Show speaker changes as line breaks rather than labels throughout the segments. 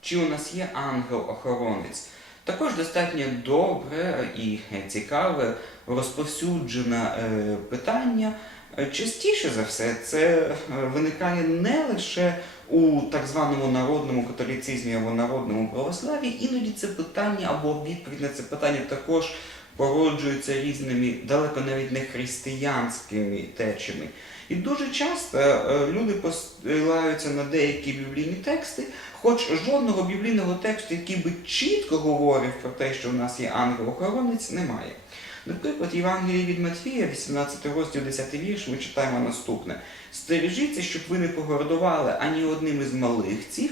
чи у нас є ангел-охоронець. Також достатньо добре і цікаве розповсюджене е, питання. Частіше за все, це е, виникає не лише у так званому народному католіцизмі або народному православі, іноді це питання або відповідь на це питання також породжуються різними далеко навіть не християнськими течами. І дуже часто е, люди посилаються на деякі біблійні тексти, хоч жодного біблійного тексту, який би чітко говорив про те, що в нас є ангел-охоронець, немає. Наприклад, Євангелії від Матфія, 18 розділ 10 вірш, ми читаємо наступне: Стережіться, щоб ви не погордували ані одним із малих цих.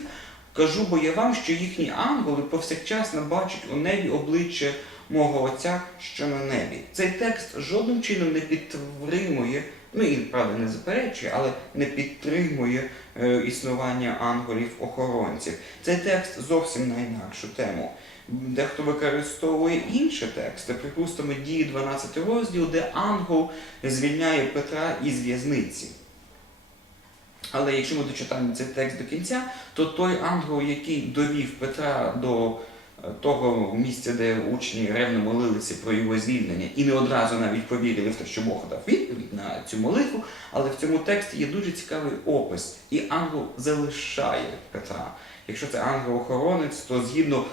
Кажу, бо я вам, що їхні ангели повсякчасно бачать у небі обличчя мого Отця, що на небі. Цей текст жодним чином не підтримує, ну і правда не заперечує, але не підтримує е, існування ангелів-охоронців. Цей текст зовсім на інакшу тему. Дехто використовує інші тексти, припустимо, дії 12 розділ, де ангел звільняє Петра із в'язниці. Але якщо ми дочитаємо цей текст до кінця, то той ангел, який довів Петра до е, того місця, де учні ревно молилися про його звільнення, і не одразу навіть повірили в те, що Бог дав відповідь на цю молитву, але в цьому тексті є дуже цікавий опис, і ангел залишає Петра. Якщо це ангел-охоронець, то згідно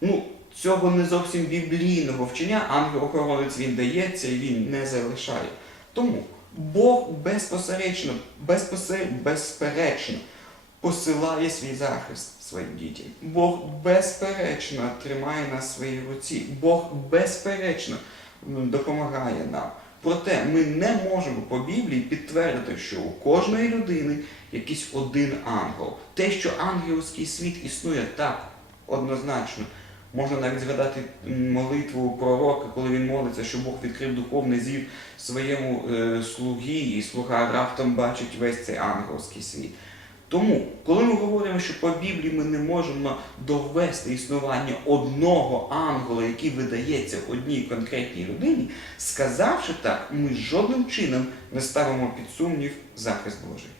ну, цього не зовсім біблійного вчення, ангел-охоронець він дається і він не залишає. Тому Бог безпосередньо, безперечно посилає свій захист своїм дітям. Бог безперечно тримає нас в своїй руці. Бог безперечно допомагає нам. Проте ми не можемо по Біблії підтвердити, що у кожної людини якийсь один ангел. Те, що ангельський світ існує так однозначно. Можна навіть згадати молитву пророка, коли він молиться, що Бог відкрив духовний зір своєму е, слугі, і слуга раптом бачить весь цей ангельський світ. Тому, коли ми говоримо, що по Біблії ми не можемо довести існування одного ангела, який видається одній конкретній людині, сказавши так, ми жодним чином не ставимо під сумнів захист Божий.